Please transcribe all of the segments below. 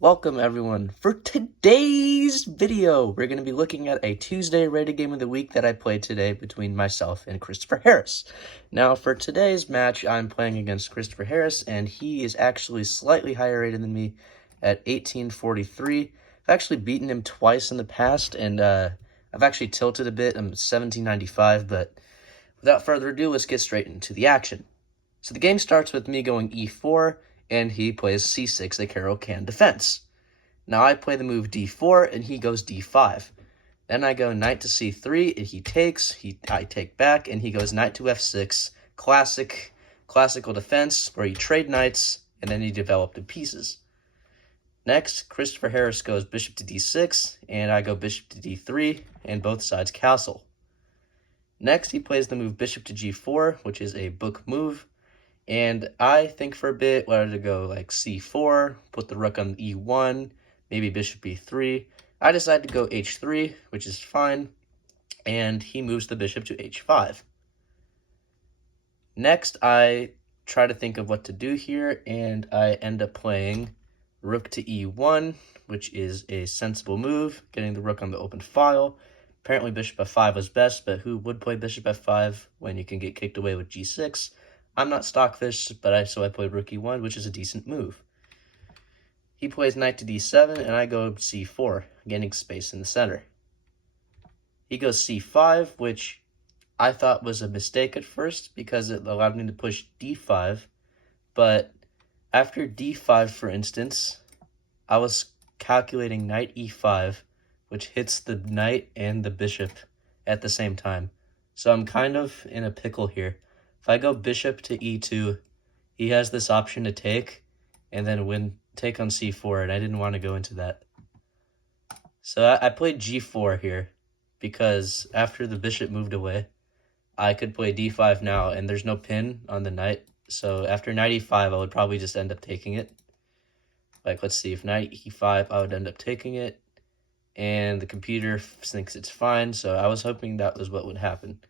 Welcome everyone. For today's video, we're going to be looking at a Tuesday rated game of the week that I played today between myself and Christopher Harris. Now for today's match, I'm playing against Christopher Harris, and he is actually slightly higher rated than me at 1843. I've actually beaten him twice in the past, and I've actually tilted a bit. I'm 1795, but without further ado, let's get straight into the action. So the game starts with me going e4, and he plays c6, a Caro-Kann defense. Now I play the move d4, and he goes d5. Then I go knight to c3, and he takes, I take back, and he goes knight to f6, classical defense, where you trade knights, and then you develop the pieces. Next, Christopher Harris goes bishop to d6, and I go bishop to d3, and both sides castle. Next, he plays the move bishop to g4, which is a book move, and I think for a bit whether to go like c4, put the rook on e1, maybe bishop e3. I decided to go h3, which is fine, and he moves the bishop to h5. Next, I try to think of what to do here, and I end up playing rook to e1, which is a sensible move, getting the rook on the open file. Apparently bishop f5 was best, but who would play bishop f5 when you can get kicked away with g6? I'm not Stockfish, so I played rook e1, which is a decent move. He plays knight to d7, and I go c4, gaining space in the center. He goes c5, which I thought was a mistake at first because it allowed me to push d5, but after d5, for instance, I was calculating knight e5, which hits the knight and the bishop at the same time. So I'm kind of in a pickle here. If I go bishop to e2, he has this option to take, and then take on c4, and I didn't want to go into that. So I played g4 here, because after the bishop moved away, I could play d5 now, and there's no pin on the knight. So after knight e5, I would probably just end up taking it. Like, let's see, if knight e5, I would end up taking it, and the computer thinks it's fine, so I was hoping that was what would happen.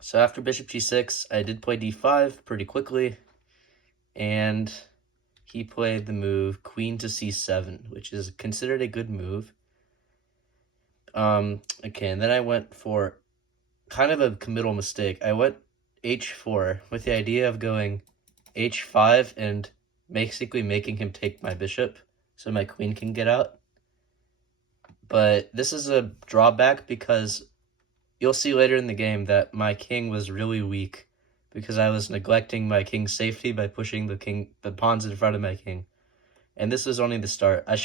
So after bishop g6, I did play d5 pretty quickly, and he played the move queen to c7, which is considered a good move. Okay, and then I went for kind of a committal mistake. I went h4 with the idea of going h5 and basically making him take my bishop so my queen can get out. But this is a drawback because you'll see later in the game that my king was really weak because I was neglecting my king's safety by pushing the pawns in front of my king. And this was only the start. I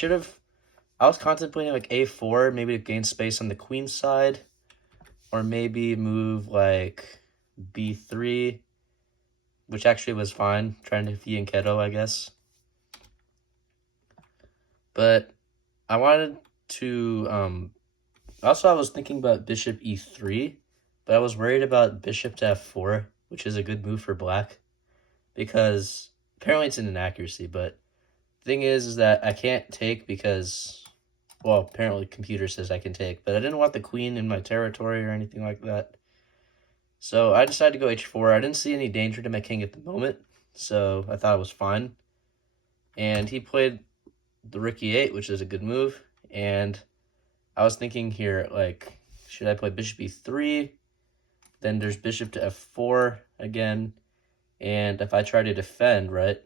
was contemplating like a4, maybe to gain space on the queen side, or maybe move like b3, which actually was fine, trying to fianchetto, I guess. But I wanted to, also, I was thinking about bishop e3, but I was worried about bishop to f4, which is a good move for black, because apparently it's an inaccuracy, but the thing is that I can't take because, well, apparently computer says I can take, but I didn't want the queen in my territory or anything like that. So I decided to go h4. I didn't see any danger to my king at the moment, so I thought it was fine. And he played the rook e8, which is a good move, and I was thinking here, like, should I play bishop e3? Then there's bishop to f4 again. And if I try to defend, right,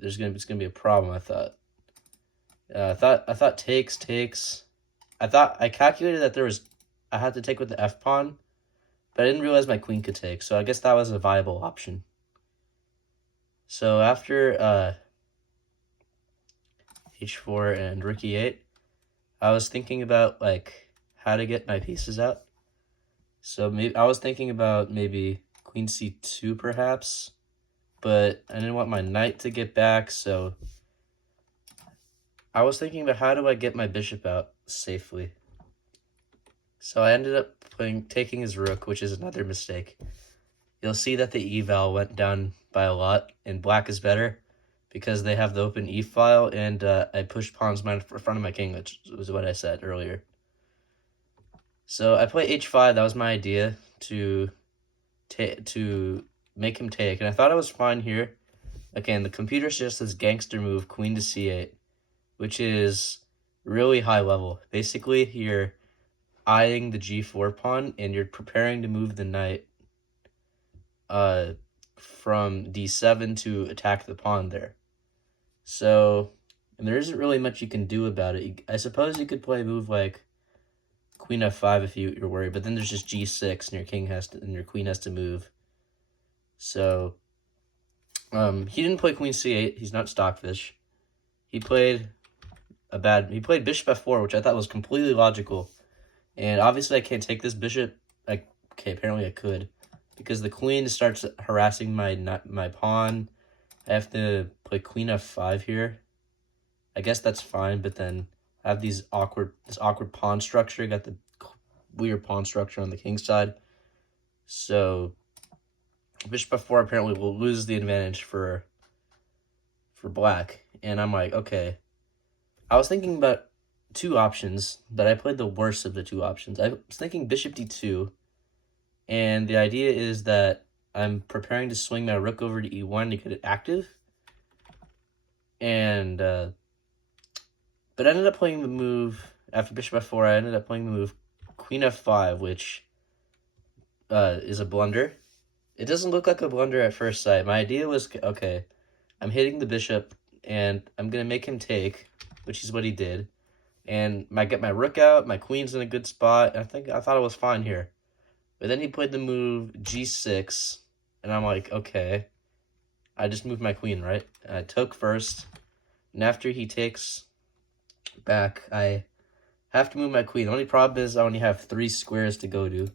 it's gonna be a problem, I thought. I thought takes. I calculated that I had to take with the f pawn, but I didn't realize my queen could take, so I guess that was a viable option. So after h4 and rook e8, I was thinking about like how to get my pieces out. So maybe I was thinking about maybe queen c2 perhaps, but I didn't want my knight to get back, so I was thinking about how do I get my bishop out safely. So I ended up taking his rook, which is another mistake. You'll see that the eval went down by a lot, and black is better because they have the open e-file, and I pushed pawns in front of my king, which was what I said earlier. So I play h5. That was my idea to make him take, and I thought I was fine here. Okay, and the computer suggests this gangster move, queen to c8, which is really high level. Basically, you're eyeing the g4 pawn, and you're preparing to move the knight from d7 to attack the pawn there. So, and there isn't really much you can do about it. I suppose you could play a move like queen f5 if you're worried, but then there's just g6, and your queen has to move. So, he didn't play queen c8. He's not Stockfish. He played bishop f4, which I thought was completely logical. And obviously I can't take this bishop. Okay, apparently I could, because the queen starts harassing my pawn. I have to play queen f5 here. I guess that's fine, but then I have this awkward pawn structure. Got the weird pawn structure on the king side. So bishop f4 apparently will lose the advantage for black. And I'm like, okay. I was thinking about two options, but I played the worst of the two options. I was thinking bishop d2, and the idea is that I'm preparing to swing my rook over to e1 to get it active. And but I ended up playing the move after bishop f4. I ended up playing the move queen f5, which is a blunder. It doesn't look like a blunder at first sight. My idea was, okay, I'm hitting the bishop, and I'm gonna make him take, which is what he did. And I get my rook out, my queen's in a good spot. I thought it was fine here. But then he played the move g6, and I'm like, okay, I just moved my queen, right? And I took first, and after he takes back, I have to move my queen. The only problem is I only have 3 squares to go to.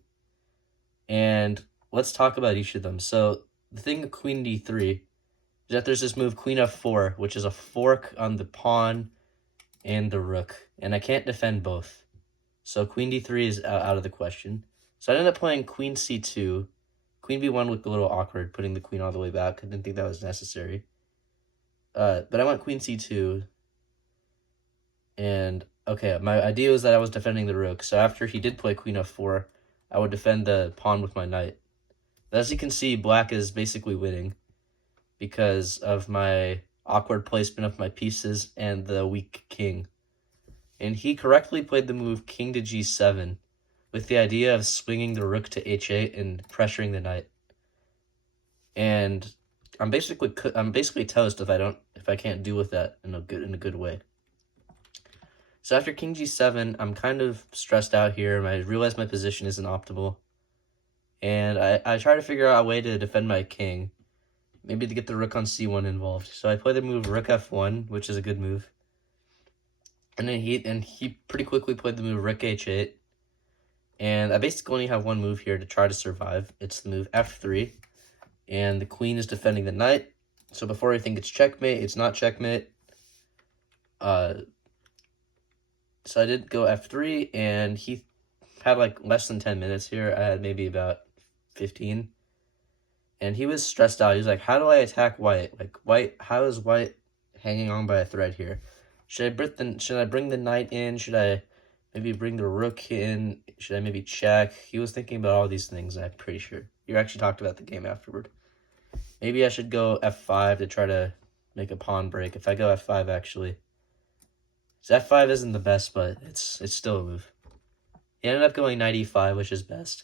And let's talk about each of them. So the thing with queen d3 is that there's this move queen f4, which is a fork on the pawn and the rook, and I can't defend both. So queen d3 is out of the question. So I ended up playing queen c2. Queen b1 looked a little awkward, putting the queen all the way back. I didn't think that was necessary. But I went queen c2. And, okay, my idea was that I was defending the rook. So after he did play queen f4, I would defend the pawn with my knight. But as you can see, black is basically winning because of my awkward placement of my pieces and the weak king. And he correctly played the move king to g7 with the idea of swinging the rook to h8 and pressuring the knight. And I'm basically toast if I can't deal with that in a good way. So after king g7, I'm kind of stressed out here, and I realize my position isn't optimal. And I try to figure out a way to defend my king, maybe to get the rook on c1 involved. So I play the move rook f1, which is a good move. And then he pretty quickly played the move rook h8. And I basically only have one move here to try to survive. It's the move f3. And the queen is defending the knight. So before I think it's checkmate, it's not checkmate. So I did go f3, and he had like less than 10 minutes here. I had maybe about 15. And he was stressed out. He was like, how do I attack white? Like, how is white hanging on by a thread here? Should I bring the knight in? Should I maybe bring the rook in? Should I maybe check? He was thinking about all these things, I'm pretty sure. You actually talked about the game afterward. Maybe I should go f5 to try to make a pawn break. If I go f5, actually. So f5 isn't the best, but it's still a move. He ended up going knight e5, which is best.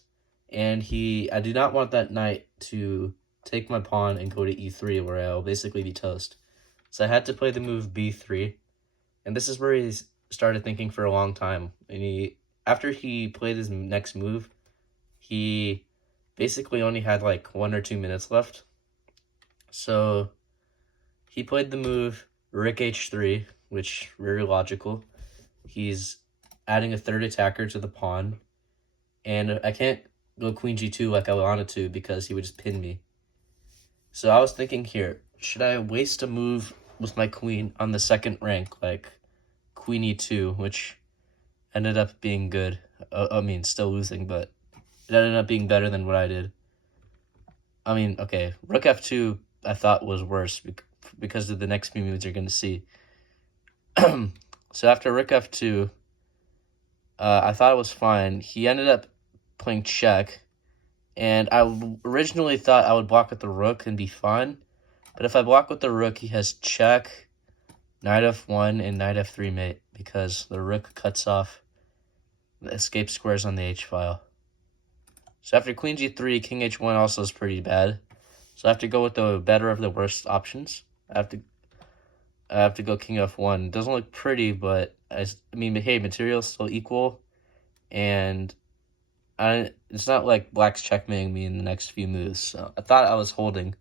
And I do not want that knight to take my pawn and go to e3, where I'll basically be toast. So I had to play the move b3. And this is where he started thinking for a long time. And after he played his next move, he basically only had like 1 or 2 minutes left. So he played the move rook h3, which very logical. He's adding a third attacker to the pawn. And I can't go queen g2 like I wanted to because he would just pin me. So I was thinking here, should I waste a move with my queen on the second rank, like queen e2, which ended up being good. I mean, still losing, but it ended up being better than what I did. I mean, okay, rook f2 I thought was worse because of the next few moves you're going to see. So after rook f2, I thought it was fine. He ended up playing check, and I originally thought I would block with the rook and be fine, But if I block with the rook, he has check, knight f1, and knight f3 mate, because the rook cuts off the escape squares on the h-file. So after queen g3, king h1 also is pretty bad. So I have to go with the better of the worst options. I have to go king f1. It doesn't look pretty, but I mean, hey, material's still equal, and it's not like black's checkmating me in the next few moves. So I thought I was holding.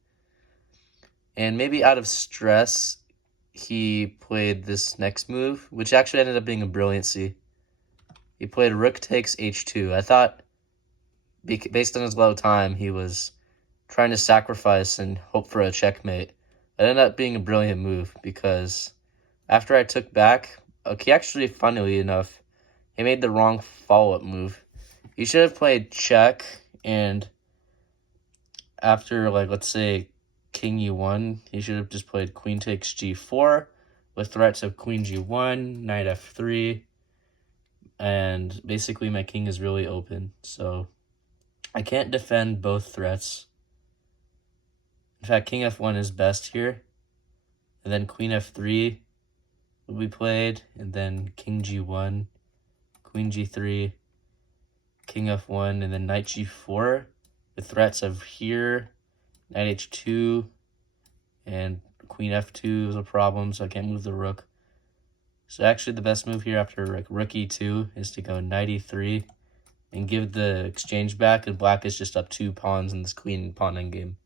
And maybe out of stress, he played this next move, which actually ended up being a brilliancy. He played rook takes h2. I thought, based on his low time, he was trying to sacrifice and hope for a checkmate. It ended up being a brilliant move because after I took back, okay, actually, funnily enough, he made the wrong follow-up move. He should have played check, and after, like, let's say king e1, he should have just played queen takes g4 with threats of queen g1, knight f3, and basically my king is really open. So I can't defend both threats. In fact, king f1 is best here, and then queen f3 will be played, and then king g1, queen g3, king f1, and then knight g4 with threats of here, knight h2, and queen f2 is a problem, so I can't move the rook. So actually the best move here after like rook e2 is to go knight e3 and give the exchange back, and black is just up 2 pawns in this queen pawn endgame.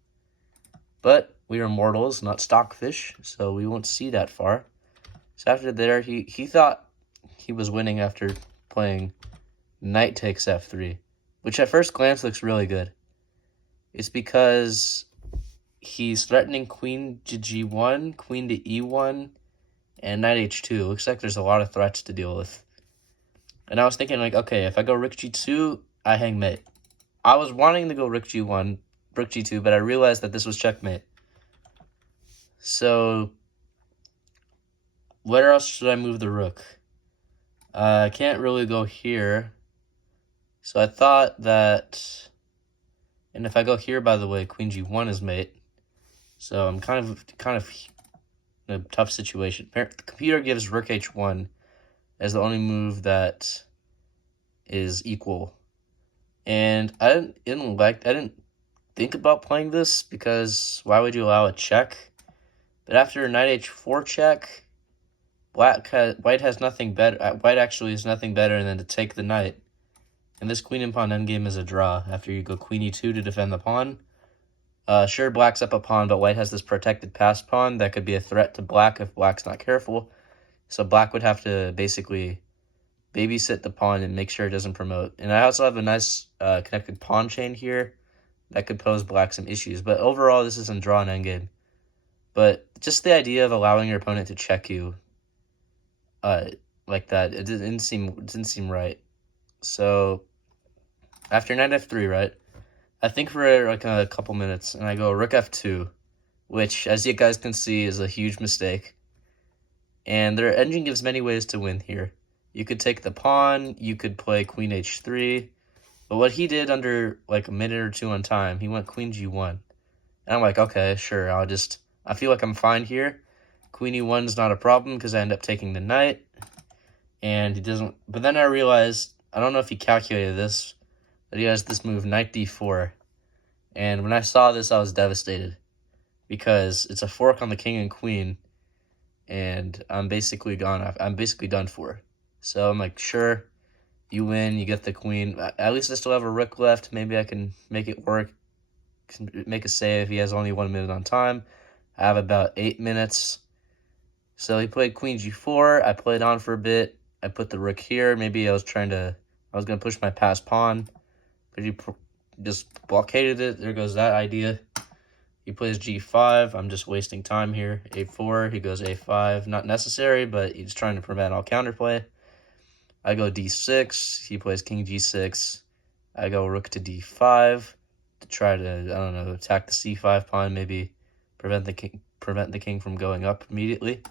But we are mortals, not stockfish, so we won't see that far. So after there, he thought he was winning after playing knight takes f3, which at first glance looks really good. It's because he's threatening queen to g1, queen to e1, and knight h2. Looks like there's a lot of threats to deal with. And I was thinking, like, okay, if I go rook g2, I hang mate. I was wanting to go rook g1, rook g2, but I realized that this was checkmate. So where else should I move the rook? I can't really go here. So I thought that, and if I go here, by the way, queen g1 is mate. So I'm kind of in a tough situation. The computer gives rook h1 as the only move that is equal. And I didn't think about playing this because why would you allow a check? But after knight h4 check, white has nothing better. White actually has nothing better than to take the knight. And this queen and pawn endgame is a draw after you go queen e2 to defend the pawn. Sure, black's up a pawn, but white has this protected passed pawn that could be a threat to black if black's not careful. So black would have to basically babysit the pawn and make sure it doesn't promote. And I also have a nice connected pawn chain here that could pose black some issues. But overall, this is a draw and endgame. But just the idea of allowing your opponent to check you like that, it didn't seem right. So after knight f3, right, I think for like a couple minutes, and I go rook f2, which, as you guys can see, is a huge mistake. And their engine gives many ways to win here. You could take the pawn, you could play queen h3, but what he did under like a minute or two on time, he went queen g1. And I'm like, okay, sure, I feel like I'm fine here. Queen e1 is not a problem because I end up taking the knight, and he doesn't. But then I realized, I don't know if he calculated this, that he has this move, knight d4. And when I saw this, I was devastated because it's a fork on the king and queen, and I'm basically gone. I'm basically done for. So I'm like, sure, you win, you get the queen. At least I still have a rook left. Maybe I can make it work, make a save. He has only 1 minute on time. I have about 8 minutes. So he played queen g4. I played on for a bit. I put the rook here. Maybe I was going to push my passed pawn, but he just blockaded it. There goes that idea. He plays g5. I'm just wasting time here. a4. He goes a5. Not necessary, but he's trying to prevent all counterplay. I go d6. He plays king g6. I go rook to d5 to try to, I don't know, attack the c5 pawn, maybe prevent the king from going up immediately.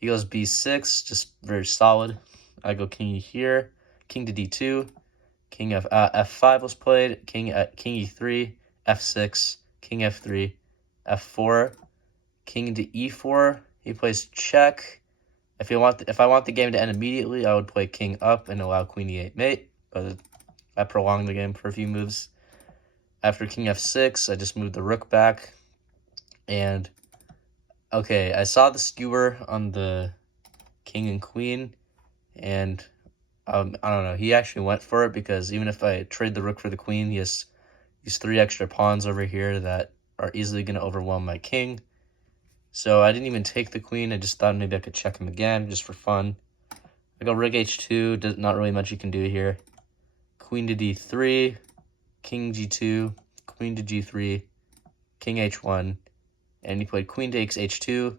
He goes b6, just very solid. I go king here, king to d2, king f5 was played, king e3, f6, king f3, f4. king into e4. He plays check. If I want the game to end immediately, I would play king up and allow queen e8 mate, but I prolonged the game for a few moves. After king f6, I just moved the rook back. And, okay, I saw the skewer on the king and queen, and I don't know, he actually went for it because even if I trade the rook for the queen, he has these 3 extra pawns over here that are easily going to overwhelm my king. So I didn't even take the queen. I just thought maybe I could check him again just for fun. I go rig h2, not really much you can do here. Queen to d3, king g2, queen to g3, king h1, and he played queen takes h2.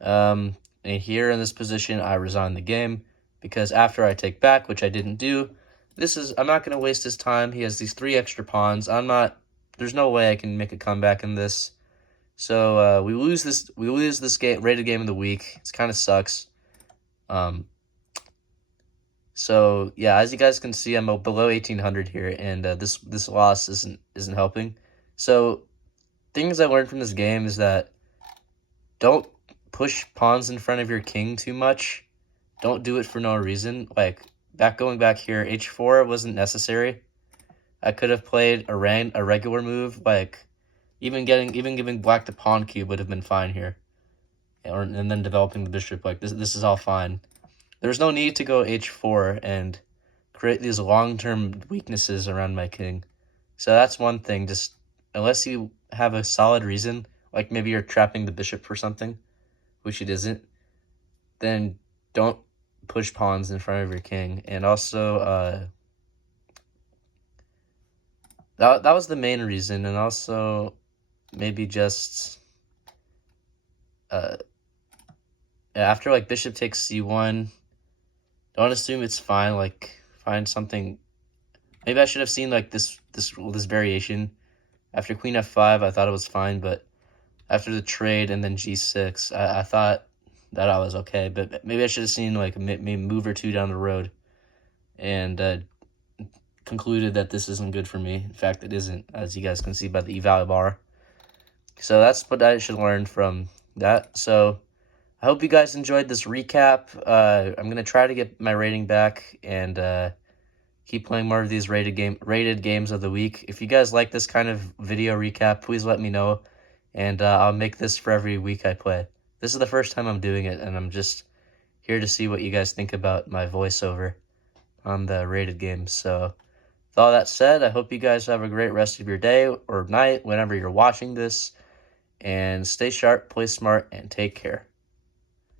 And here in this position, I resign the game because after I take back, which I didn't do, I'm not going to waste his time. He has these 3 extra pawns. There's no way I can make a comeback in this. So we lose this game, rated game of the week. It kind of sucks. So yeah, as you guys can see, I'm below 1800 here, and this loss isn't helping. So things I learned from this game is that don't push pawns in front of your king too much. Don't do it for no reason. Like going back here, h4 wasn't necessary. I could have played a regular move, like even giving black the pawn cube would have been fine here, and then developing the bishop. Like this is all fine. There's no need to go h4 and create these long-term weaknesses around my king. So that's one thing. Just unless you have a solid reason, like maybe you're trapping the bishop for something, which it isn't, then don't push pawns in front of your king. And also, that was the main reason. And also, maybe just after like bishop takes c1, don't assume it's fine. Like find something. Maybe I should have seen like this variation. After queen f5, I thought it was fine, but after the trade and then g6, I thought that I was okay. But maybe I should have seen like maybe a move or 2 down the road, and concluded that this isn't good for me. In fact, it isn't, as you guys can see by the eval bar. So that's what I should learn from that. So I hope you guys enjoyed this recap. I'm going to try to get my rating back and keep playing more of these rated games of the week. If you guys like this kind of video recap, please let me know, and I'll make this for every week I play. This is the first time I'm doing it, and I'm just here to see what you guys think about my voiceover on the rated games. So with all that said, I hope you guys have a great rest of your day or night whenever you're watching this, and stay sharp, play smart, and take care.